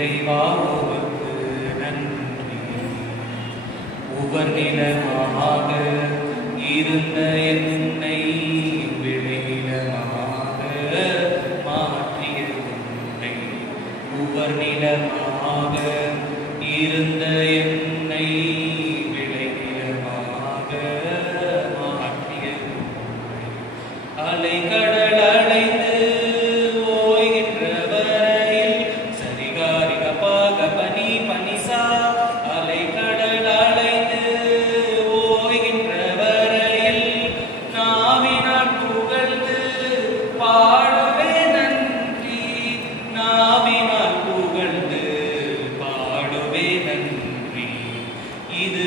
இறைவா உமக்கு நன்றி. உவர்நிலமாக இருந்த என்னை விளைநிலமாக மாற்றிய உன்னை. உவர்நிலமாக இருந்த என்னை விளைநிலமாக மாற்றிய உன்னை. அலைகடல் அலைந்து ஓய்கின்ற வரையில் சரிகாரிக பாக பனி பனிசா. அலைகடல் அலைந்து ஓய்கின்ற வரையில் நாவினால் புகழ்ந்து பாடுவே நன்றி. நாவினால் புகழ்ந்து பாடுவே நன்றி. இது